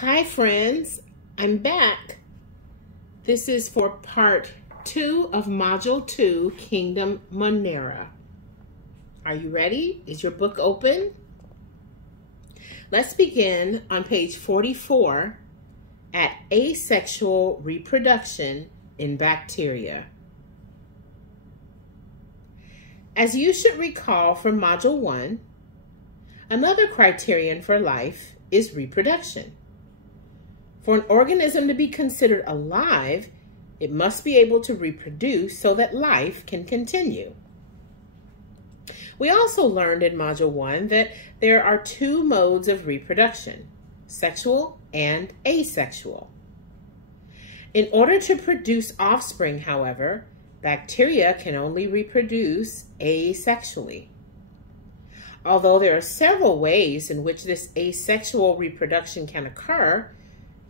Hi friends, I'm back. This is for part 2 of Module 2, Kingdom Monera. Are you ready? Is your book open? Let's begin on page 44 at Asexual Reproduction in Bacteria. As you should recall from Module 1, another criterion for life is reproduction. For an organism to be considered alive, it must be able to reproduce so that life can continue. We also learned in Module 1 that there are 2 modes of reproduction, sexual and asexual. In order to produce offspring, however, bacteria can only reproduce asexually. Although there are several ways in which this asexual reproduction can occur,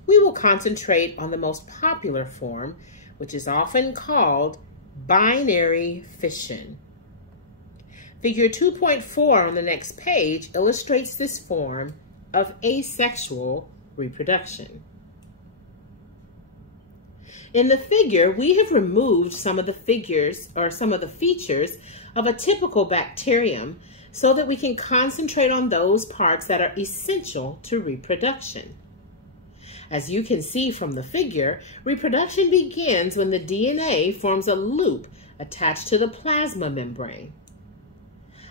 we will concentrate on the most popular form, which is often called binary fission. Figure 2.4 on the next page illustrates this form of asexual reproduction. In the figure, we have removed some of the features of a typical bacterium so that we can concentrate on those parts that are essential to reproduction. As you can see from the figure, reproduction begins when the DNA forms a loop attached to the plasma membrane.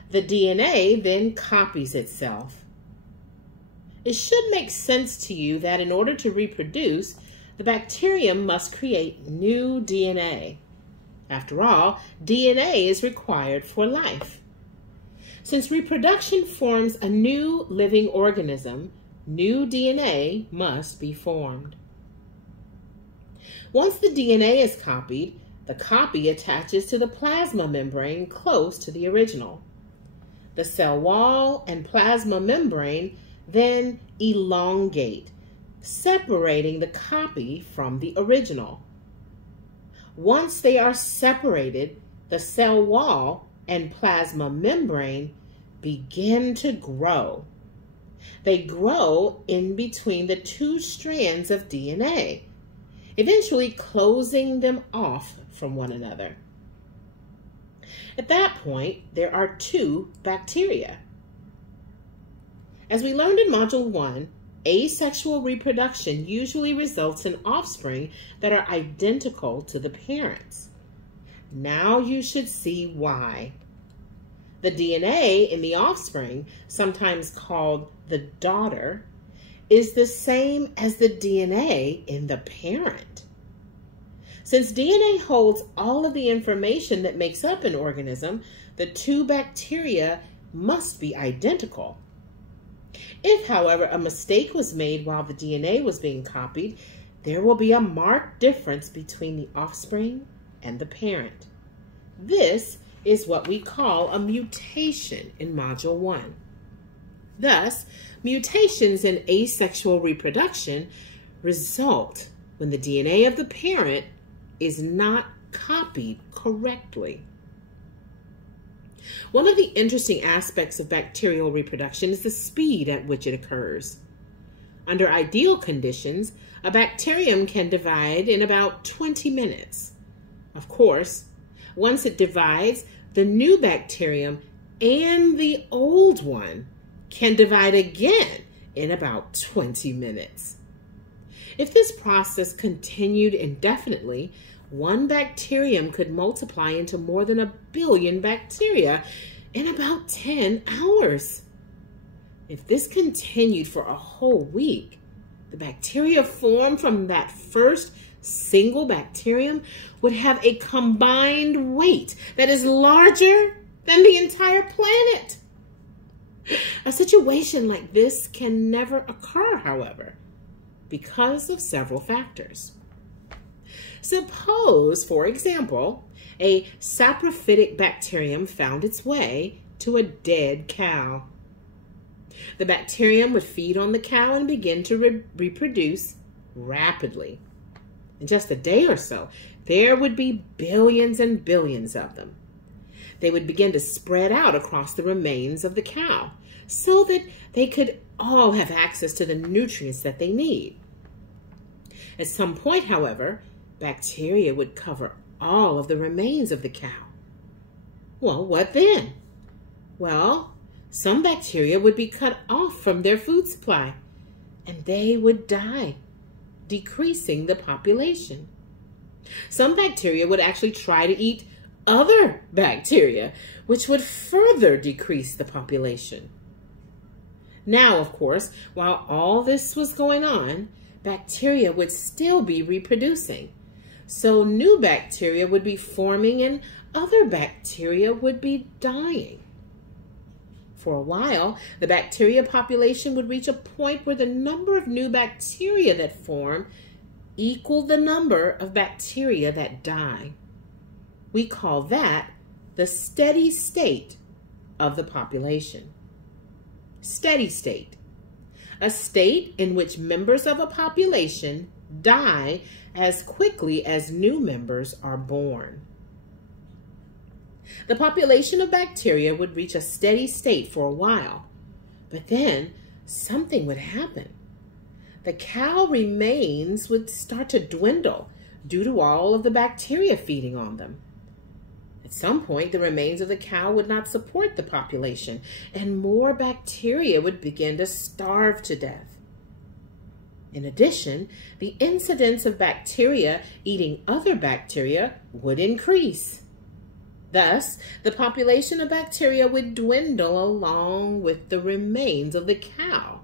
The DNA then copies itself. It should make sense to you that in order to reproduce, the bacterium must create new DNA. After all, DNA is required for life. Since reproduction forms a new living organism, new DNA must be formed. Once the DNA is copied, the copy attaches to the plasma membrane close to the original. The cell wall and plasma membrane then elongate, separating the copy from the original. Once they are separated, the cell wall and plasma membrane begin to grow. They grow in between the 2 strands of DNA, eventually closing them off from one another. At that point, there are 2 bacteria. As we learned in Module 1, asexual reproduction usually results in offspring that are identical to the parents. Now you should see why. The DNA in the offspring, sometimes called the daughter, is the same as the DNA in the parent. Since DNA holds all of the information that makes up an organism, the 2 bacteria must be identical. If, however, a mistake was made while the DNA was being copied, there will be a marked difference between the offspring and the parent. This is what we call a mutation in Module 1. Thus, mutations in asexual reproduction result when the DNA of the parent is not copied correctly. One of the interesting aspects of bacterial reproduction is the speed at which it occurs. Under ideal conditions, a bacterium can divide in about 20 minutes. Of course, once it divides, the new bacterium and the old one can divide again in about 20 minutes. If this process continued indefinitely, one bacterium could multiply into more than 1 billion bacteria in about 10 hours. If this continued for a whole week, the bacteria formed from that first single bacterium would have a combined weight that is larger than the entire planet. A situation like this can never occur, however, because of several factors. Suppose, for example, a saprophytic bacterium found its way to a dead cow. The bacterium would feed on the cow and begin to reproduce rapidly. In just a day or so, there would be billions and billions of them. They would begin to spread out across the remains of the cow so that they could all have access to the nutrients that they need. At some point, however, bacteria would cover all of the remains of the cow. Well, what then? Well, some bacteria would be cut off from their food supply, and they would die, decreasing the population. Some bacteria would actually try to eat other bacteria, which would further decrease the population. Now, of course, while all this was going on, bacteria would still be reproducing. So new bacteria would be forming and other bacteria would be dying. For a while, the bacteria population would reach a point where the number of new bacteria that form equaled the number of bacteria that die. We call that the steady state of the population. Steady state. A state in which members of a population die as quickly as new members are born. The population of bacteria would reach a steady state for a while, but then something would happen. The cow remains would start to dwindle due to all of the bacteria feeding on them. At some point, the remains of the cow would not support the population, and more bacteria would begin to starve to death. In addition, the incidence of bacteria eating other bacteria would increase. Thus, the population of bacteria would dwindle along with the remains of the cow.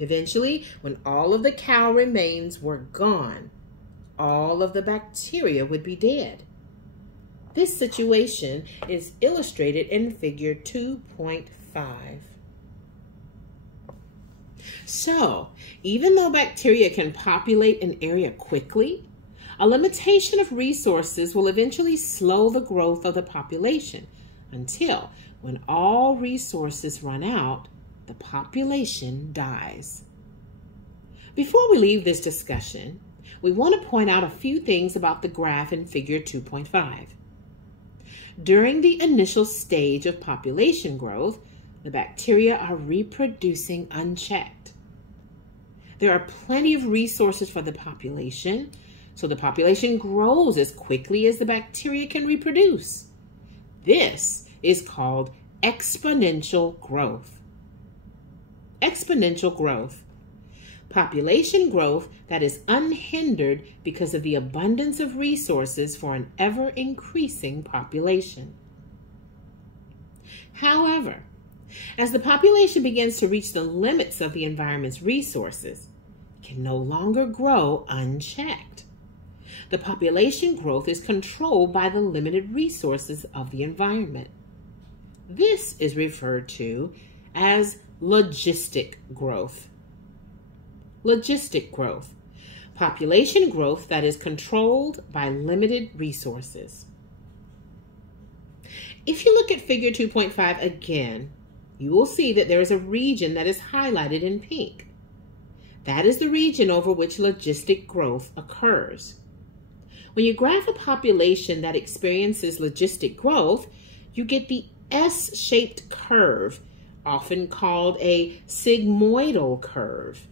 Eventually, when all of the cow remains were gone, all of the bacteria would be dead. This situation is illustrated in figure 2.5. So, even though bacteria can populate an area quickly, a limitation of resources will eventually slow the growth of the population until, when all resources run out, the population dies. Before we leave this discussion, we want to point out a few things about the graph in figure 2.5. During the initial stage of population growth, the bacteria are reproducing unchecked. There are plenty of resources for the population, so the population grows as quickly as the bacteria can reproduce. This is called exponential growth. Exponential growth. Population growth that is unhindered because of the abundance of resources for an ever-increasing population. However, as the population begins to reach the limits of the environment's resources, it can no longer grow unchecked. The population growth is controlled by the limited resources of the environment. This is referred to as logistic growth. Logistic growth. Population growth that is controlled by limited resources. If you look at figure 2.5 again, you will see that there is a region that is highlighted in pink. That is the region over which logistic growth occurs. When you graph a population that experiences logistic growth, you get the S-shaped curve, often called a sigmoidal curve,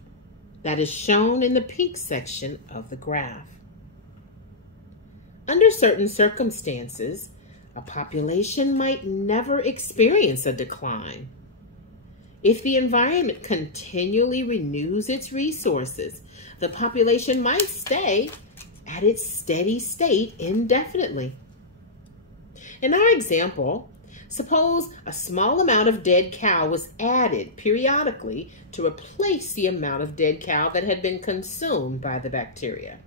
that is shown in the pink section of the graph. Under certain circumstances, a population might never experience a decline. If the environment continually renews its resources, the population might stay at its steady state indefinitely. In our example, suppose a small amount of dead cow was added periodically to replace the amount of dead cow that had been consumed by the bacteria.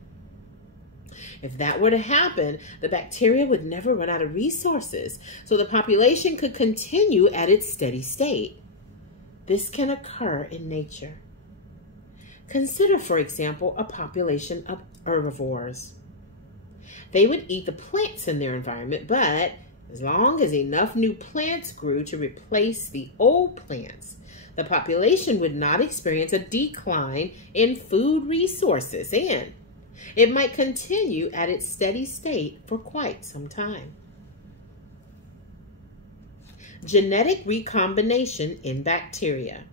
If that were to happen, the bacteria would never run out of resources, so the population could continue at its steady state. This can occur in nature. Consider, for example, a population of herbivores. They would eat the plants in their environment, but as long as enough new plants grew to replace the old plants, the population would not experience a decline in food resources, and it might continue at its steady state for quite some time. Genetic recombination in bacteria.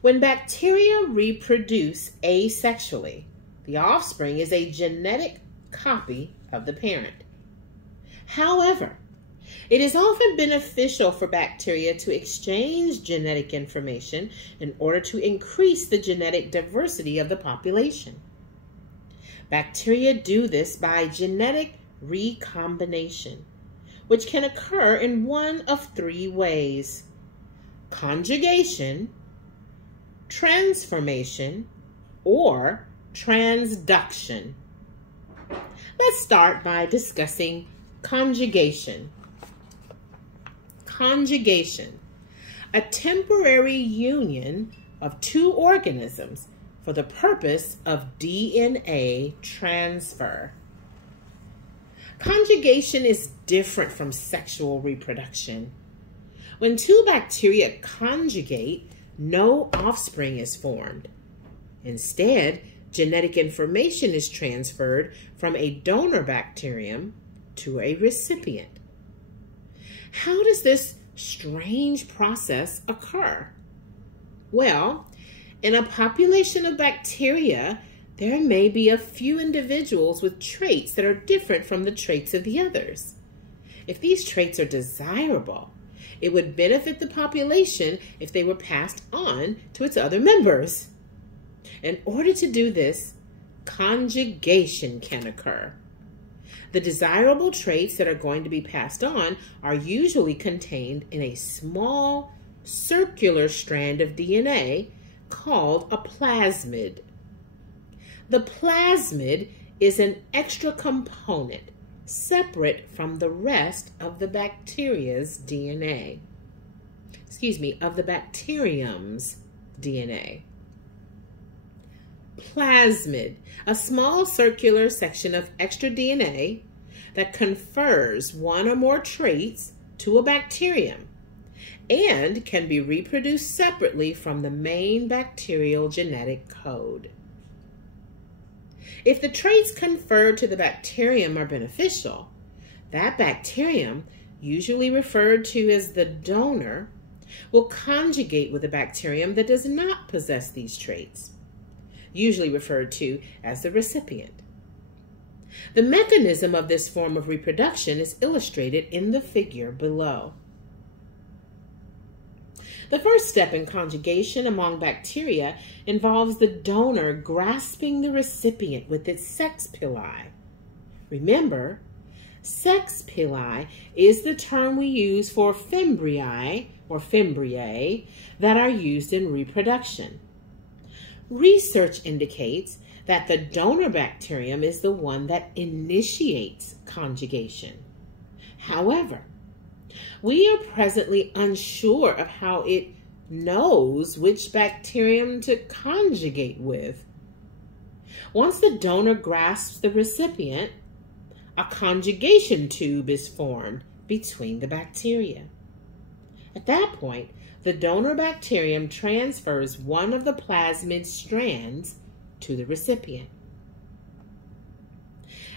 When bacteria reproduce asexually, the offspring is a genetic copy of the parent. However, it is often beneficial for bacteria to exchange genetic information in order to increase the genetic diversity of the population. Bacteria do this by genetic recombination, which can occur in one of three ways: conjugation, transformation, or transduction. Let's start by discussing conjugation. Conjugation, a temporary union of two organisms for the purpose of DNA transfer. Conjugation is different from sexual reproduction. When two bacteria conjugate, no offspring is formed. Instead, genetic information is transferred from a donor bacterium to a recipient. How does this strange process occur? Well, in a population of bacteria, there may be a few individuals with traits that are different from the traits of the others. If these traits are desirable, it would benefit the population if they were passed on to its other members. In order to do this, conjugation can occur. The desirable traits that are going to be passed on are usually contained in a small circular strand of DNA called a plasmid. The plasmid is an extra component separate from the rest of the bacteria's DNA. Of the bacterium's DNA. Plasmid, a small circular section of extra DNA that confers one or more traits to a bacterium and can be reproduced separately from the main bacterial genetic code. If the traits conferred to the bacterium are beneficial, that bacterium, usually referred to as the donor, will conjugate with a bacterium that does not possess these traits, usually referred to as the recipient. The mechanism of this form of reproduction is illustrated in the figure below. The first step in conjugation among bacteria involves the donor grasping the recipient with its sex pili. Remember, sex pili is the term we use for fimbriae or fimbriae that are used in reproduction. Research indicates that the donor bacterium is the one that initiates conjugation. However, we are presently unsure of how it knows which bacterium to conjugate with. Once the donor grasps the recipient, a conjugation tube is formed between the bacteria. At that point, the donor bacterium transfers one of the plasmid strands to the recipient.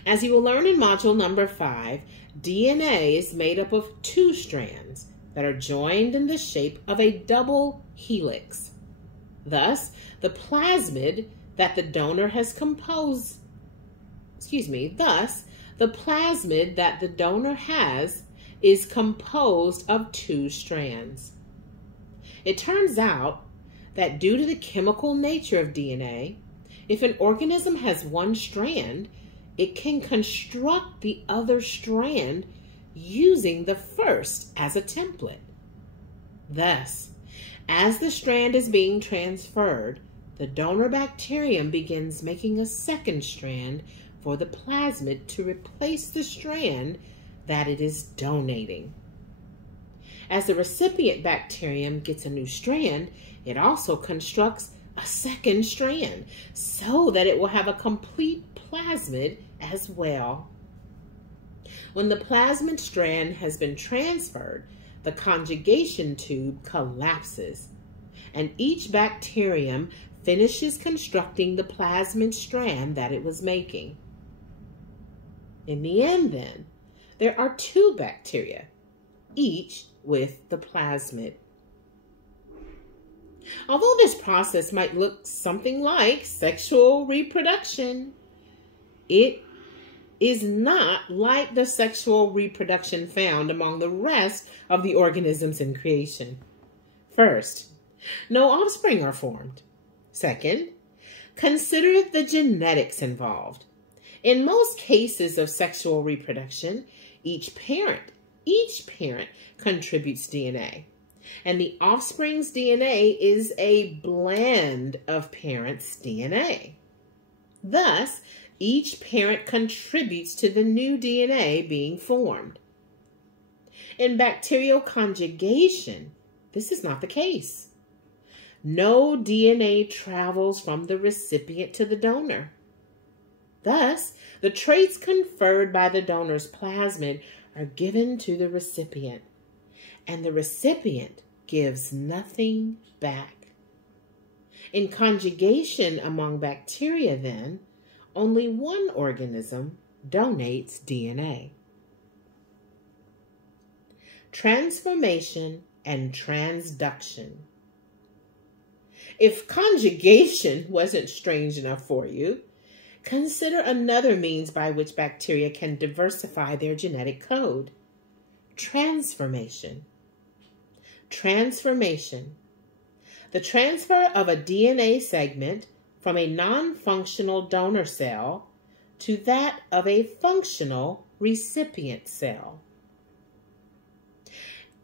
As you will learn in module number 5, DNA is made up of two strands that are joined in the shape of a double helix. Thus, the plasmid that the donor has composed, thus, the plasmid that the donor has is composed of two strands. It turns out that due to the chemical nature of DNA, if an organism has one strand, it can construct the other strand using the first as a template. Thus, as the strand is being transferred, the donor bacterium begins making a second strand for the plasmid to replace the strand that it is donating. As the recipient bacterium gets a new strand, it also constructs a second strand so that it will have a complete plasmid as well. When the plasmid strand has been transferred, the conjugation tube collapses, and each bacterium finishes constructing the plasmid strand that it was making. In the end, then, there are two bacteria, each with the plasmid. Although this process might look something like sexual reproduction, it is not like the sexual reproduction found among the rest of the organisms in creation. First, no offspring are formed. Second, consider the genetics involved. In most cases of sexual reproduction, each parent contributes DNA. And the offspring's DNA is a blend of parents' DNA. Thus, each parent contributes to the new DNA being formed. In bacterial conjugation, this is not the case. No DNA travels from the recipient to the donor. Thus, the traits conferred by the donor's plasmid are given to the recipient, and the recipient gives nothing back. In conjugation among bacteria, then, only one organism donates DNA. Transformation and transduction. If conjugation wasn't strange enough for you, consider another means by which bacteria can diversify their genetic code. Transformation. Transformation. The transfer of a DNA segment from a non-functional donor cell to that of a functional recipient cell.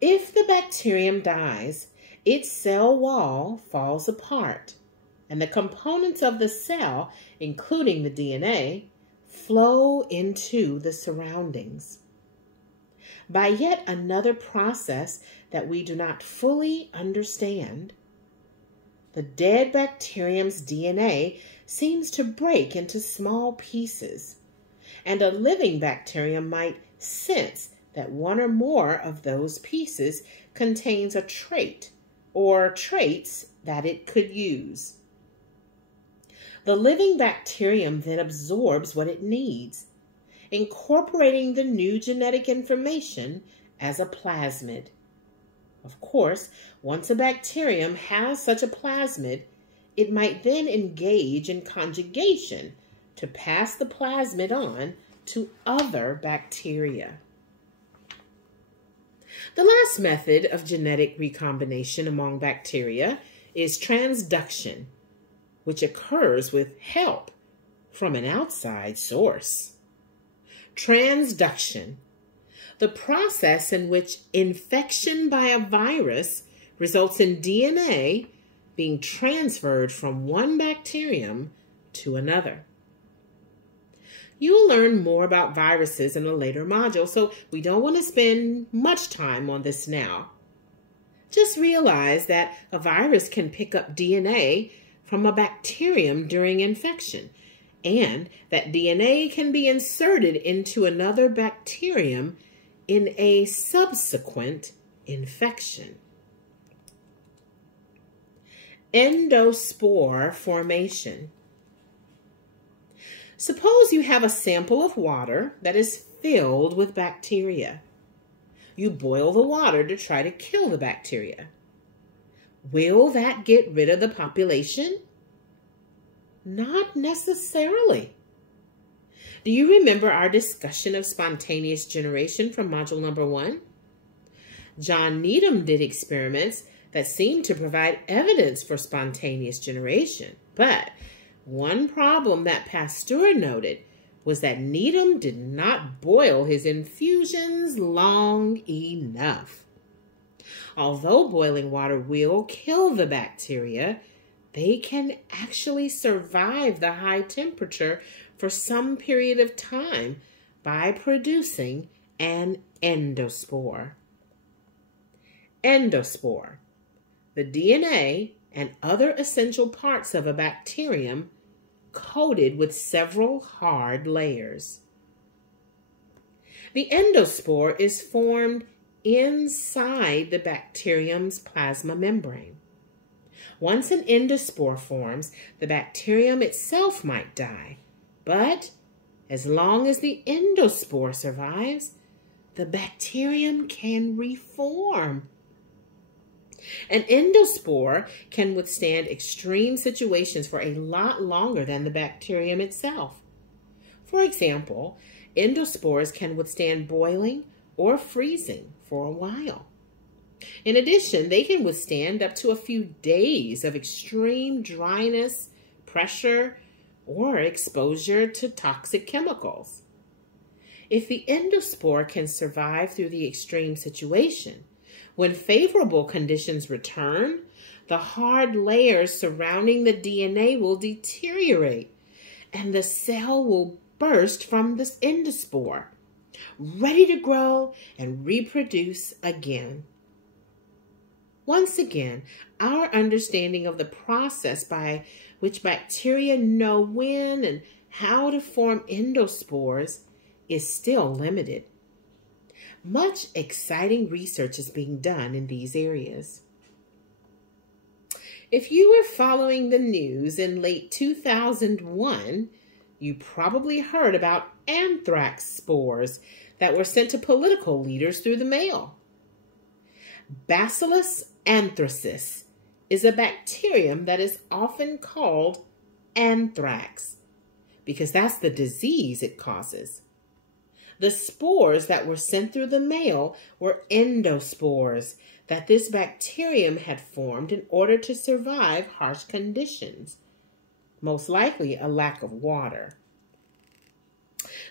If the bacterium dies, its cell wall falls apart, and the components of the cell, including the DNA, flow into the surroundings. By yet another process that we do not fully understand, the dead bacterium's DNA seems to break into small pieces, and a living bacterium might sense that one or more of those pieces contains a trait or traits that it could use. The living bacterium then absorbs what it needs, incorporating the new genetic information as a plasmid. Of course, once a bacterium has such a plasmid, it might then engage in conjugation to pass the plasmid on to other bacteria. The last method of genetic recombination among bacteria is transduction, which occurs with help from an outside source. Transduction, the process in which infection by a virus results in DNA being transferred from one bacterium to another. You will learn more about viruses in a later module, so we don't want to spend much time on this now. Just realize that a virus can pick up DNA from a bacterium during infection, and that DNA can be inserted into another bacterium in a subsequent infection. Endospore formation. Suppose you have a sample of water that is filled with bacteria. You boil the water to try to kill the bacteria. Will that get rid of the population? Not necessarily. Do you remember our discussion of spontaneous generation from module number 1? John Needham did experiments that seemed to provide evidence for spontaneous generation, but one problem that Pasteur noted was that Needham did not boil his infusions long enough. Although boiling water will kill the bacteria, they can actually survive the high temperature for some period of time by producing an endospore. Endospore, the DNA and other essential parts of a bacterium coated with several hard layers. The endospore is formed inside the bacterium's plasma membrane. Once an endospore forms, the bacterium itself might die, but as long as the endospore survives, the bacterium can reform. An endospore can withstand extreme situations for a lot longer than the bacterium itself. For example, endospores can withstand boiling or freezing for a while. In addition, they can withstand up to a few days of extreme dryness, pressure, or exposure to toxic chemicals. If the endospore can survive through the extreme situation, when favorable conditions return, the hard layers surrounding the DNA will deteriorate and the cell will burst from this endospore, ready to grow and reproduce again. Once again, our understanding of the process by which bacteria know when and how to form endospores is still limited. Much exciting research is being done in these areas. If you were following the news in late 2001, you probably heard about anthrax spores that were sent to political leaders through the mail. Bacillus anthracis is a bacterium that is often called anthrax because that's the disease it causes. The spores that were sent through the mail were endospores that this bacterium had formed in order to survive harsh conditions, most likely a lack of water.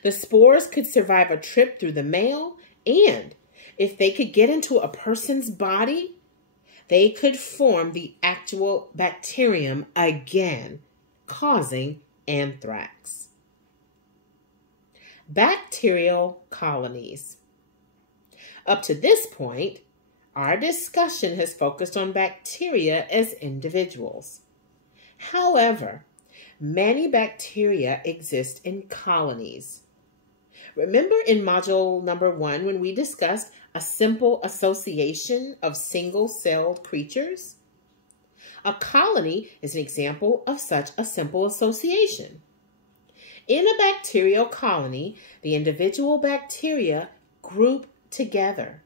The spores could survive a trip through the mail, and if they could get into a person's body, they could form the actual bacterium again, causing anthrax. Bacterial colonies. Up to this point, our discussion has focused on bacteria as individuals. However, many bacteria exist in colonies. Remember in module number 1 when we discussed a simple association of single-celled creatures? A colony is an example of such a simple association. In a bacterial colony, the individual bacteria group together,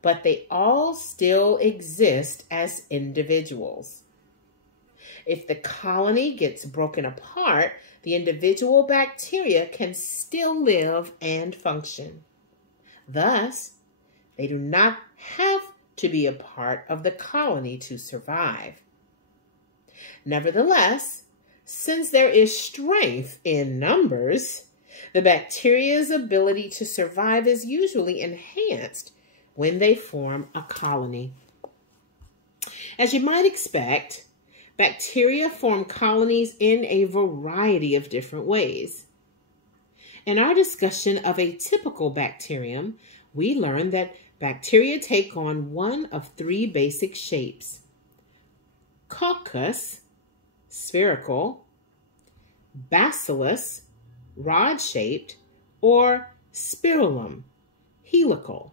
but they all still exist as individuals. If the colony gets broken apart, the individual bacteria can still live and function. Thus, they do not have to be a part of the colony to survive. Nevertheless, since there is strength in numbers, the bacteria's ability to survive is usually enhanced when they form a colony. As you might expect, bacteria form colonies in a variety of different ways. In our discussion of a typical bacterium, we learned that bacteria take on one of 3 basic shapes: coccus, spherical; bacillus, rod-shaped; or spirillum, helical.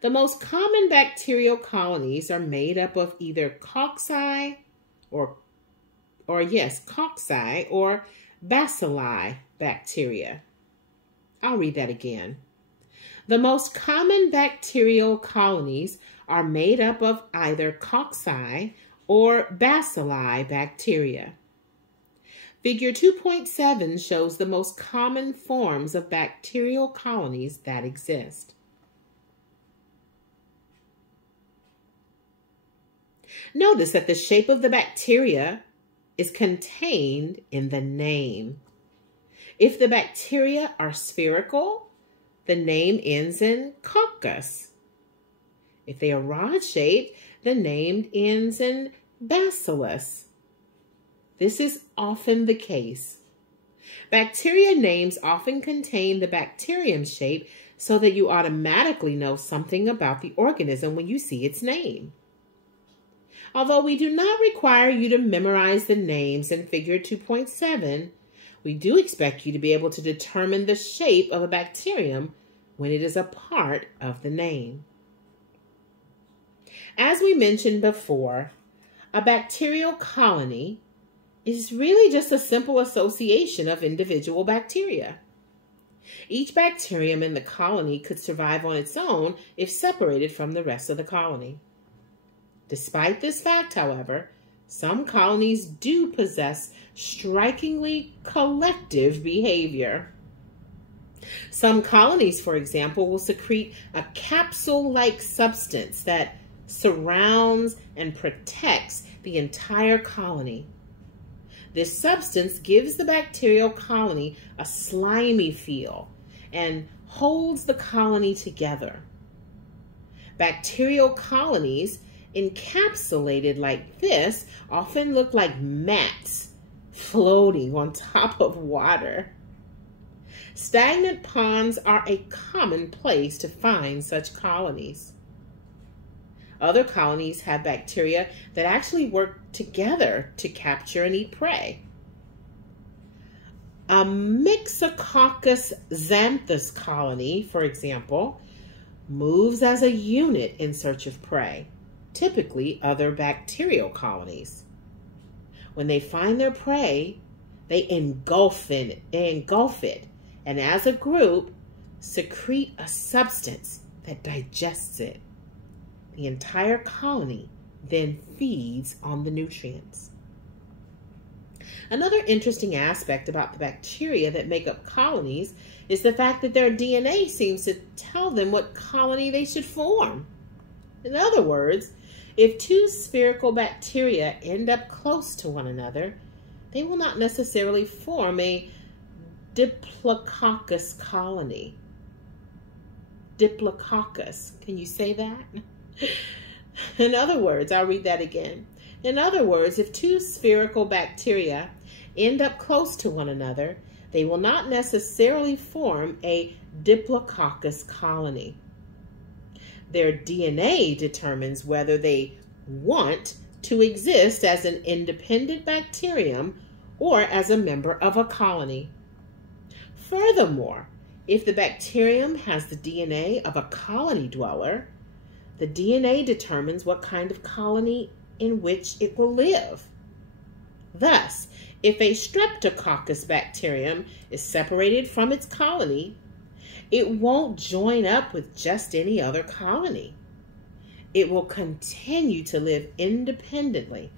The most common bacterial colonies are made up of either cocci or bacilli bacteria. I'll read that again. The most common bacterial colonies are made up of either cocci or bacilli bacteria. Figure 2.7 shows the most common forms of bacterial colonies that exist. Notice that the shape of the bacteria is contained in the name. If the bacteria are spherical, the name ends in coccus. If they are rod-shaped, the name ends in bacillus. This is often the case. Bacteria names often contain the bacterium shape so that you automatically know something about the organism when you see its name. Although we do not require you to memorize the names in figure 2.7, we do expect you to be able to determine the shape of a bacterium when it is a part of the name. As we mentioned before, a bacterial colony is really just a simple association of individual bacteria. Each bacterium in the colony could survive on its own if separated from the rest of the colony. Despite this fact, however, some colonies do possess strikingly collective behavior. Some colonies, for example, will secrete a capsule-like substance that surrounds and protects the entire colony. This substance gives the bacterial colony a slimy feel and holds the colony together. Bacterial colonies encapsulated like this often look like mats floating on top of water. Stagnant ponds are a common place to find such colonies. Other colonies have bacteria that actually work together to capture and eat prey. A Myxococcus xanthus colony, for example, moves as a unit in search of prey, typically other bacterial colonies. When they find their prey, they engulf it, and as a group, secrete a substance that digests it. The entire colony then feeds on the nutrients. Another interesting aspect about the bacteria that make up colonies is the fact that their DNA seems to tell them what colony they should form. In other words, if two spherical bacteria end up close to one another, they will not necessarily form a Diplococcus colony. Diplococcus. Can you say that? In other words, I'll read that again. In other words, if two spherical bacteria end up close to one another, they will not necessarily form a Diplococcus colony. Their DNA determines whether they want to exist as an independent bacterium or as a member of a colony. Furthermore, if the bacterium has the DNA of a colony dweller, the DNA determines what kind of colony in which it will live. Thus, if a Streptococcus bacterium is separated from its colony, it won't join up with just any other colony. It will continue to live independently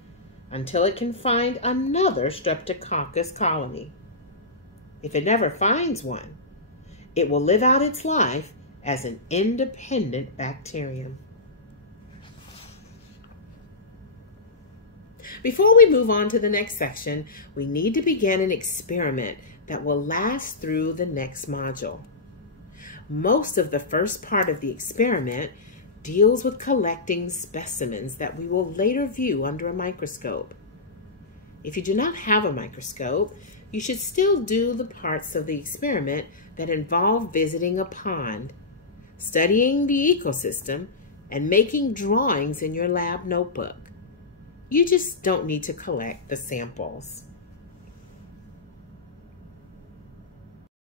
until it can find another Streptococcus colony. If it never finds one, it will live out its life as an independent bacterium. Before we move on to the next section, we need to begin an experiment that will last through the next module. Most of the first part of the experiment deals with collecting specimens that we will later view under a microscope. If you do not have a microscope, you should still do the parts of the experiment that involve visiting a pond, studying the ecosystem, and making drawings in your lab notebook. You just don't need to collect the samples.